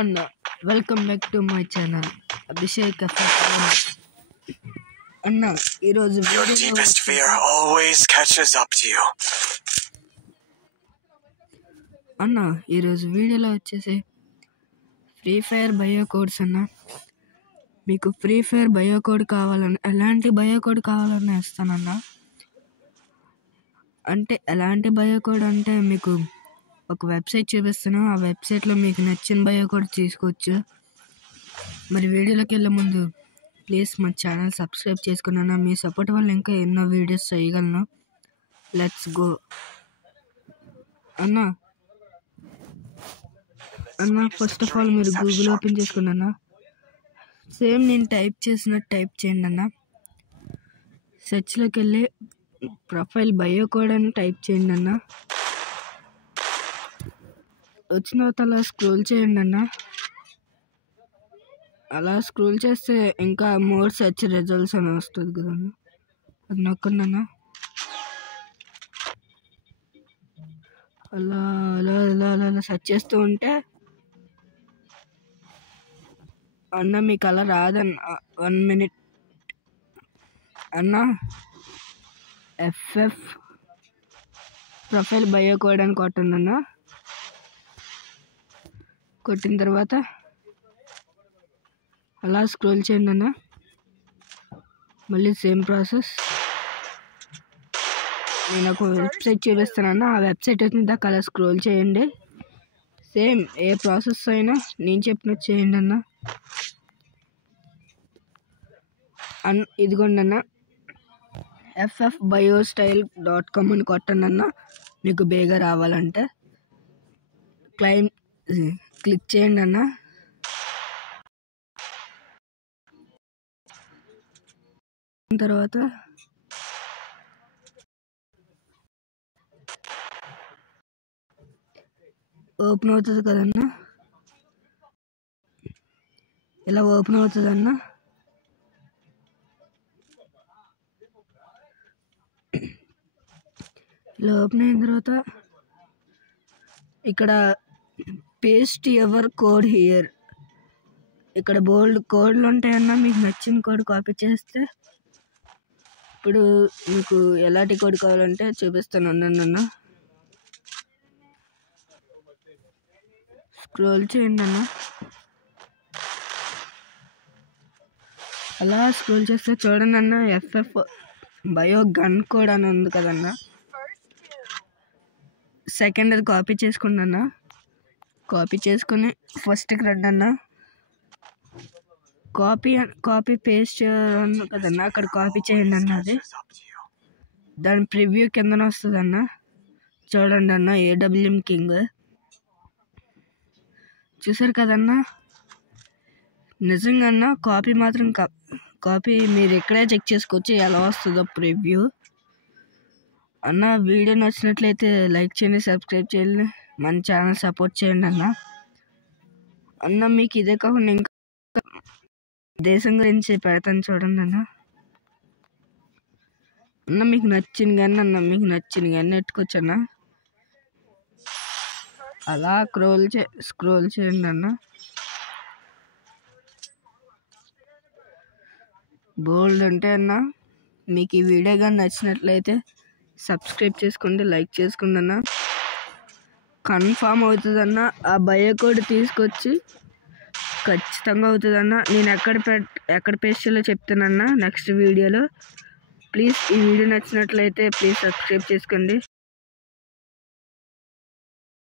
అన్న welcome back to my channel Abhishek అన్న ఈరోజు వీడియోలో వచ్చేసి ఫ్రీ ఫైర్ బయో కోడ్స్ అన్న. మీకు ఫ్రీ ఫైర్ బయో కోడ్ కావాలన్నా ఎలాంటి బయో కోడ్ కావాలన్నా ఇస్తానన్నా. అంటే ఎలాంటి బయో కోడ్ అంటే మీకు ఒక వెబ్సైట్ చూపిస్తాను, ఆ వెబ్సైట్లో మీకు నచ్చిన బయో కోడ్ తీసుకోవచ్చు. మరి వీడియోలోకి వెళ్ళే ముందు ప్లీజ్ మా ఛానల్ సబ్స్క్రైబ్ చేసుకున్నాను. మీ సపోర్ట్ వల్ల ఇంకా ఎన్నో వీడియోస్ చేయగలను. లెట్స్ గో అన్న. ఫస్ట్ ఆఫ్ ఆల్ మీరు గూగుల్ ఓపెన్ చేసుకున్నా. సేమ్ నేను టైప్ చేసినట్టు టైప్ చేయండి అన్న. సెర్చ్లోకి వెళ్ళి ప్రొఫైల్ బయో కోడ్ అని టైప్ చేయండి అన్న. వచ్చిన తర్వాత అలా స్క్రోల్ చేయండి అన్న. అలా స్క్రోల్ చేస్తే ఇంకా మోర్ సెర్చ్ రిజల్ట్స్ అని వస్తుంది కదన్న, అది నొక్కండి అన్న. అలా అలా అలా అలా సెర్చ్ చేస్తూ ఉంటే అన్న మీకు అలా రాదన్న. 1 minute అన్న. ఎఫ్ఎఫ్ ప్రొఫైల్ బయో కోడ్ అని కొట్టండి అన్న. కొట్టిన తర్వాత అలా స్క్రోల్ చేయండి అన్న. మళ్ళీ సేమ్ ప్రాసెస్. నేను ఒక వెబ్సైట్ చూపిస్తానన్న, ఆ వెబ్సైట్ వచ్చిన దాకా అలా స్క్రోల్ చేయండి. సేమ్ ఏ ప్రాసెస్ అయినా నేను చెప్పినట్టు చేయండి అన్న. ఇదిగోండి అన్న, ffbiostyle.com అని కొట్టండి అన్న. మీకు బేగా రావాలంటే క్లిక్ చేయండి అన్న. తర్వాత ఓపెన్ అవుతుంది కదన్నా, ఇలా ఓపెన్ అవుతుంది అన్న. ఇలా ఓపెన్ అయిన తర్వాత ఇక్కడ పేస్ట్ యువర్ కోడ్ హియర్, ఇక్కడ బోల్డ్ కోడ్లు ఉంటాయన్నా. మీకు నచ్చిన కోడ్ కాపీ చేస్తే ఇప్పుడు మీకు ఎలాంటి కోడ్ కావాలంటే చూపిస్తాను అన్న. స్క్రోల్ చేయండి అన్న. అలా స్క్రోల్ చేస్తే చూడండి అన్న, ఎఫ్ఎఫ్ బయో గన్ కోడ్ అని ఉంది కదన్నా. సెకండ్ అది కాపీ చేసుకోండి అన్న. కాపీ చేసుకుని ఫస్ట్కి రండి అన్న. కాపీ పేస్ట్ ఉంది కదన్నా, అక్కడ కాపీ చేయండి అన్న. అది దాని ప్రివ్యూ కిందన వస్తుంది అన్న. చూడండి అన్న, AWM కింగ్ చూసారు కదన్నా. నిజంగా అన్న కాపీ మాత్రం కాపీ మీరు ఎక్కడే చెక్ చేసుకోవచ్చు ఎలా వస్తుందో ప్రివ్యూ అన్న. వీడియో నచ్చినట్లయితే లైక్ చేయండి, సబ్స్క్రైబ్ చేయండి, మన ఛానల్ సపోర్ట్ చేయండి అన్న. మీకు ఇదే కాకుండా ఇంకా దేశం గురించి పెడతాను చూడండి అన్న. మీకు నచ్చింది కానీ ఎట్టుకోవచ్చు అన్న. అలా స్క్రోల్ చేయండి అన్న. బోల్డ్ అంటే అన్న. మీకు ఈ వీడియో కానీ నచ్చినట్లయితే సబ్స్క్రైబ్ చేసుకోండి, లైక్ చేసుకోండి అన్న. కన్ఫామ్ అవుతుంది అన్న. ఆ బయో కోడ్ తీసుకొచ్చి ఖచ్చితంగా అవుతుంది అన్న. నేను ఎక్కడ పేస్ట్ చేయాలో చెప్తానన్నా నెక్స్ట్ వీడియోలో. ప్లీజ్ ఈ వీడియో నచ్చినట్లయితే ప్లీజ్ సబ్స్క్రైబ్ చేసుకోండి.